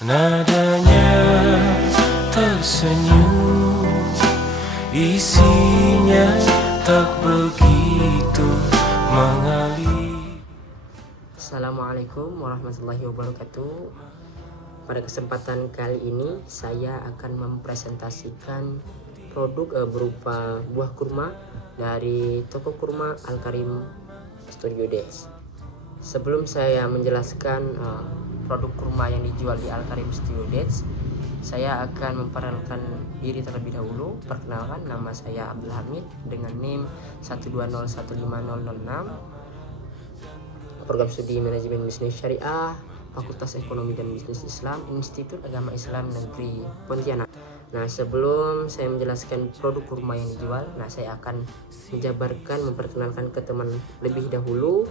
Nadanya tersenyum, isinya tak begitu mengalir. Assalamualaikum warahmatullahi wabarakatuh. Pada kesempatan kali ini saya akan mempresentasikan produk berupa buah kurma dari toko kurma Al-Karim Studio Dates. Sebelum saya menjelaskan produk kurma yang dijual di Al-Karim Studio Dates, saya akan memperkenalkan diri terlebih dahulu. Perkenalkan, nama saya Abdul Hamid dengan NIM 120150006, program studi manajemen bisnis syariah, Fakultas Ekonomi dan Bisnis Islam, Institut Agama Islam Negeri Pontianak. Nah, sebelum saya menjelaskan produk kurma yang dijual, saya akan memperkenalkan ke teman lebih dahulu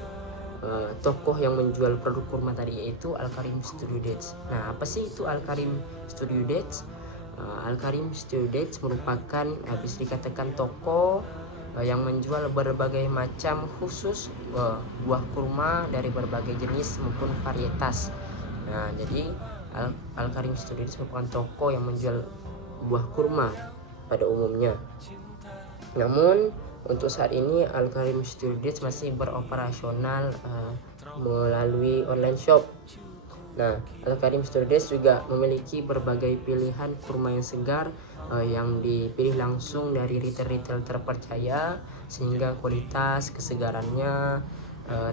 tokoh yang menjual produk kurma tadi, yaitu Al-Karim Studio Dates. Nah, apa sih itu Al-Karim Studio Dates? Al-Karim Studio Dates merupakan bisa dikatakan toko yang menjual berbagai macam khusus buah kurma dari berbagai jenis maupun varietas. Nah, jadi Al-Karim Studio Dates merupakan toko yang menjual buah kurma pada umumnya. Namun untuk saat ini Al-Karim Studio Dates masih beroperasional melalui online shop. Nah, Al-Karim Studio Dates juga memiliki berbagai pilihan kurma yang segar yang dipilih langsung dari retail-retail terpercaya, sehingga kualitas kesegarannya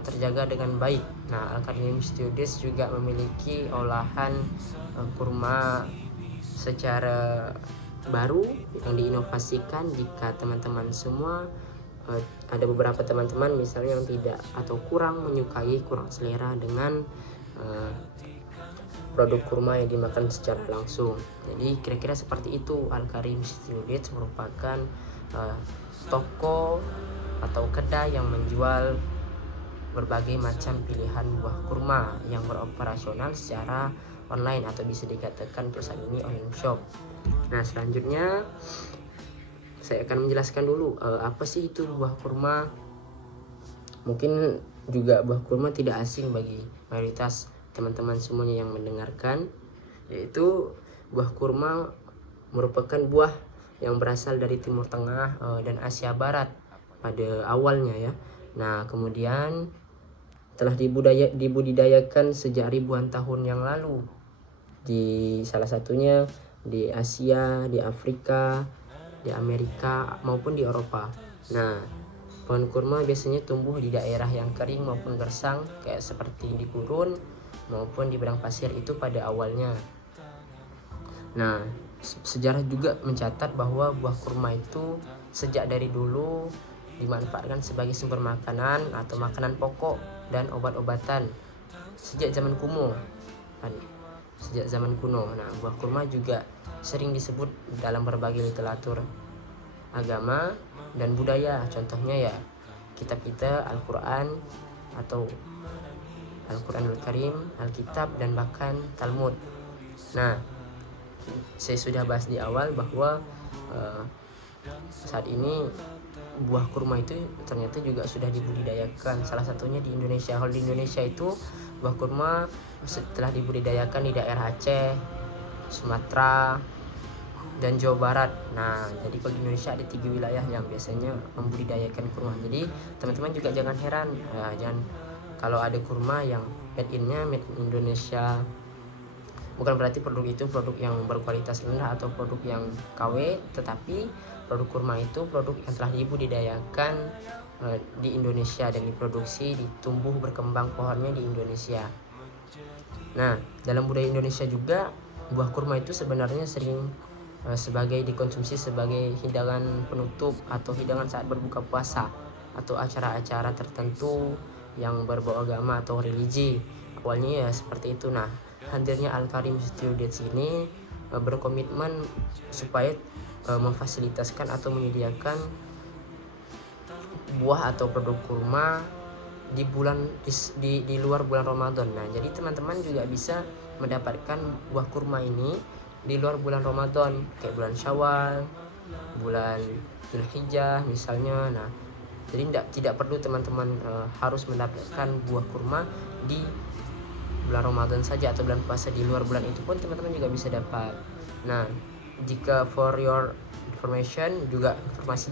terjaga dengan baik. Nah, Al-Karim Studio Dates juga memiliki olahan kurma secara baru yang diinovasikan. Jika teman-teman semua ada beberapa teman-teman misalnya yang tidak atau kurang selera dengan produk kurma yang dimakan secara langsung. Jadi kira-kira seperti itu. Al-Karim Studio Dates merupakan toko atau kedai yang menjual berbagai macam pilihan buah kurma yang beroperasional secara online atau bisa dikatakan untuk saat ini online shop. Nah, selanjutnya saya akan menjelaskan dulu apa sih itu buah kurma. Mungkin juga buah kurma tidak asing bagi mayoritas teman-teman semuanya yang mendengarkan, yaitu buah kurma merupakan buah yang berasal dari Timur Tengah dan Asia Barat pada awalnya ya. Nah, kemudian telah dibudidayakan sejak ribuan tahun yang lalu di salah satunya di Asia, di Afrika, di Amerika maupun di Eropa. Nah, pohon kurma biasanya tumbuh di daerah yang kering maupun gersang, kayak seperti di gurun maupun di padang pasir itu pada awalnya. Nah, sejarah juga mencatat bahwa buah kurma itu sejak dari dulu dimanfaatkan sebagai sumber makanan atau makanan pokok dan obat-obatan sejak zaman kuno. Nah, buah kurma juga sering disebut dalam berbagai literatur agama dan budaya. Contohnya ya kitab kita Al-Quran atau Al-Quranul Karim, Alkitab, dan bahkan Talmud. Nah, saya sudah bahas di awal bahwa saat ini buah kurma itu ternyata juga sudah dibudidayakan, salah satunya di Indonesia. Kalau di Indonesia itu buah kurma setelah dibudidayakan di daerah Aceh, Sumatera, dan Jawa Barat. Nah, jadi kalau di Indonesia ada 3 wilayah yang biasanya membudidayakan kurma. Jadi teman-teman juga jangan heran, jangan kalau ada kurma yang made in Indonesia. Bukan berarti produk itu produk yang berkualitas rendah atau produk yang KW, tetapi produk kurma itu produk yang telah dibudidayakan di Indonesia dan diproduksi, ditumbuh berkembang pohonnya di Indonesia. Nah, dalam budaya Indonesia juga buah kurma itu sebenarnya sering dikonsumsi sebagai hidangan penutup atau hidangan saat berbuka puasa atau acara-acara tertentu yang berbau agama atau religi. Awalnya ya seperti itu. Nah, hadirnya Al-Karim Studio Dates ini berkomitmen supaya memfasilitaskan atau menyediakan buah atau produk kurma di luar bulan Ramadan. Nah, jadi teman-teman juga bisa mendapatkan buah kurma ini di luar bulan Ramadan, kayak bulan Syawal, bulan Dzulhijjah misalnya. Nah, jadi tidak perlu teman-teman harus mendapatkan buah kurma di bulan Ramadan saja atau bulan puasa di luar bulan itu pun teman-teman juga bisa dapat. Nah, jika for your informasi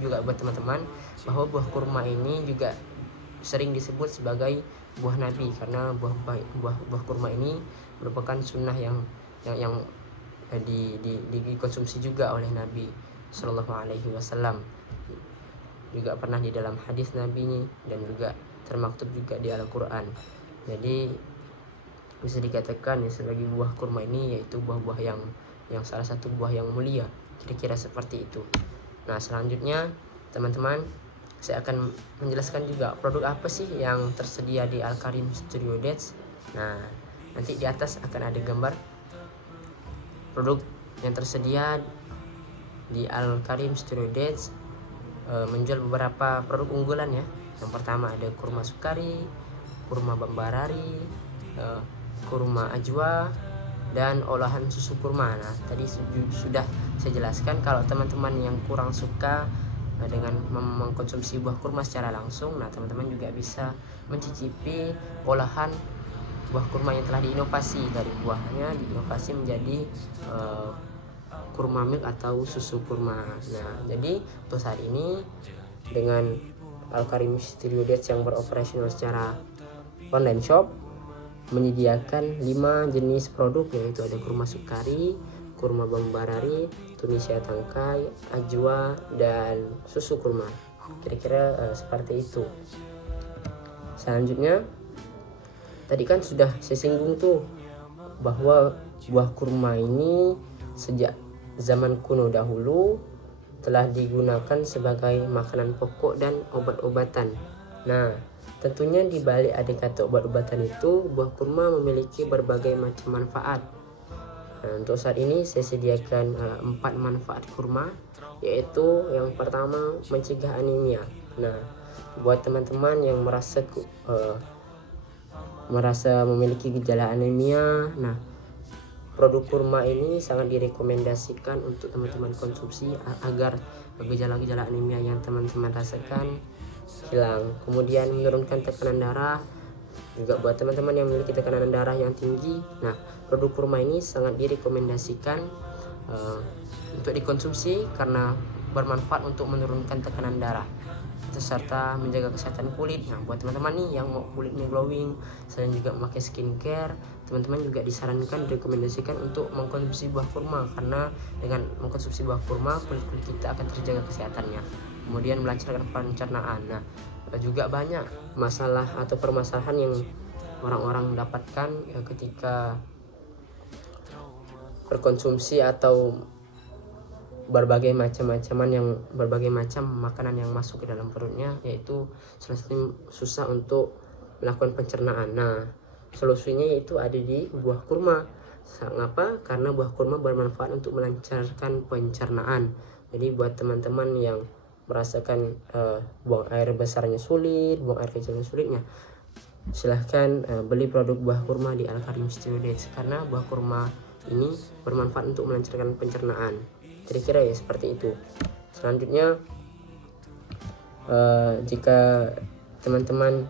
juga buat teman-teman bahwa buah kurma ini juga sering disebut sebagai buah nabi, karena buah kurma ini merupakan sunnah yang dikonsumsi juga oleh Nabi Shallallahu Alaihi Wasallam. Juga pernah di dalam hadis Nabi dan juga termaktub juga di Al-Quran. Jadi bisa dikatakan sebagai buah kurma ini yaitu buah-buah yang salah satu buah yang mulia, kira-kira seperti itu. Nah, selanjutnya teman-teman, saya akan menjelaskan juga produk apa sih yang tersedia di Al-Karim Studio Dates. Nah, nanti di atas akan ada gambar produk yang tersedia di Al-Karim Studio Dates. Menjual beberapa produk unggulan ya. Yang pertama ada kurma sukari, kurma bambarari, kurma ajwa, dan olahan susu kurma. Nah, tadi sudah saya jelaskan kalau teman-teman yang kurang suka dengan mengkonsumsi buah kurma secara langsung, nah teman-teman juga bisa mencicipi olahan buah kurma yang telah diinovasi, dari buahnya diinovasi menjadi kurma milk atau susu kurma. Nah, jadi untuk saat ini dengan Al-Karim Studio Dates yang beroperasional secara online shop menyediakan 5 jenis produk, yaitu ada kurma sukari, kurma bambarari, Tunisia tangkai, ajwa, dan susu kurma. Kira-kira seperti itu. Selanjutnya tadi kan sudah saya singgung tuh bahwa buah kurma ini sejak zaman kuno dahulu telah digunakan sebagai makanan pokok dan obat-obatan. Nah, tentunya di balik ada kata obat-obatan itu, buah kurma memiliki berbagai macam manfaat. Nah, untuk saat ini saya sediakan 4 manfaat kurma, yaitu yang pertama mencegah anemia. Nah, buat teman-teman yang merasa memiliki gejala anemia, nah produk kurma ini sangat direkomendasikan untuk teman-teman konsumsi agar gejala-gejala anemia yang teman-teman rasakan hilang. Kemudian menurunkan tekanan darah, juga buat teman-teman yang memiliki tekanan darah yang tinggi, nah produk kurma ini sangat direkomendasikan untuk dikonsumsi karena bermanfaat untuk menurunkan tekanan darah serta menjaga kesehatan kulit. Nah, buat teman-teman nih yang mau kulitnya glowing, selain juga memakai skincare, teman-teman juga disarankan, direkomendasikan untuk mengkonsumsi buah kurma, karena dengan mengkonsumsi buah kurma kulit kita akan terjaga kesehatannya, kemudian melancarkan pencernaan. Nah, juga banyak masalah atau permasalahan yang orang-orang dapatkan ketika berkonsumsi atau berbagai macam makanan yang masuk ke dalam perutnya, yaitu susah untuk melakukan pencernaan. Nah, solusinya yaitu ada di buah kurma. Kenapa? Karena buah kurma bermanfaat untuk melancarkan pencernaan. Jadi buat teman-teman yang merasakan buang air besarnya sulit, buang air kecilnya sulitnya, silahkan beli produk buah kurma di Al-Karim Studio Dates, karena buah kurma ini bermanfaat untuk melancarkan pencernaan. Kira-kira ya seperti itu. Selanjutnya jika teman-teman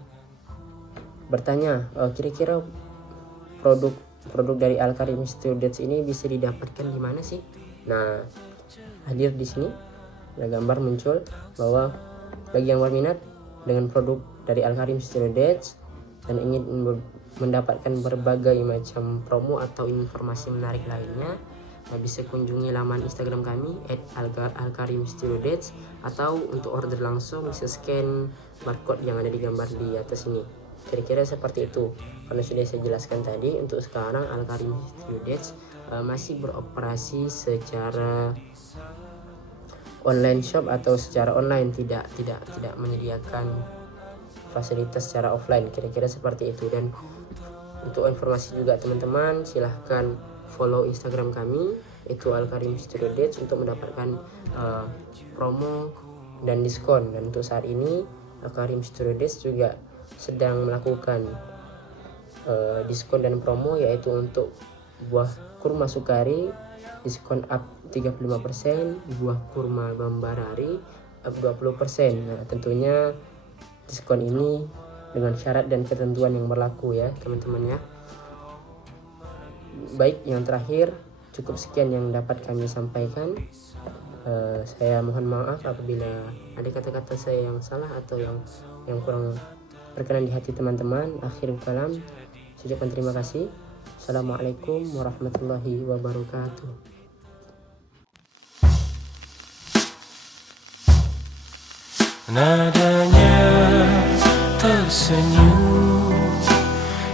bertanya kira-kira produk dari Al-Karim Studio Dates ini bisa didapatkan di mana sih? Nah, hadir di sini ada gambar muncul bahwa bagi yang berminat dengan produk dari Al-Karim Studio Dates dan ingin mendapatkan berbagai macam promo atau informasi menarik lainnya, bisa kunjungi laman Instagram kami @alkarimstudiodates, atau untuk order langsung bisa scan barcode yang ada di gambar di atas ini. Kira-kira seperti itu. Karena sudah saya jelaskan tadi, untuk sekarang Al-Karim Studio Dates masih beroperasi secara online shop atau secara online, tidak menyediakan fasilitas secara offline. Kira-kira seperti itu. Dan untuk informasi juga teman-teman, silahkan follow Instagram kami, itu Al-Karim Studio Dates, untuk mendapatkan promo dan diskon. Dan untuk saat ini Al-Karim Studio Dates juga sedang melakukan diskon dan promo, yaitu untuk buah kurma sukari diskon up 35%, buah kurma bambarari up 20%. Nah, tentunya diskon ini dengan syarat dan ketentuan yang berlaku ya teman-teman ya. Baik, yang terakhir cukup sekian yang dapat kami sampaikan. Saya mohon maaf apabila ada kata-kata saya yang salah atau yang kurang berkenan di hati teman-teman. Akhirul kalam, saya ucapkan terima kasih. Assalamualaikum warahmatullahi wabarakatuh. Nadanya tersenyum,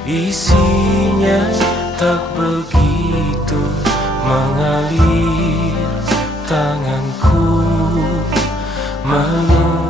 isinya tak begitu mengalir. Tanganku meluk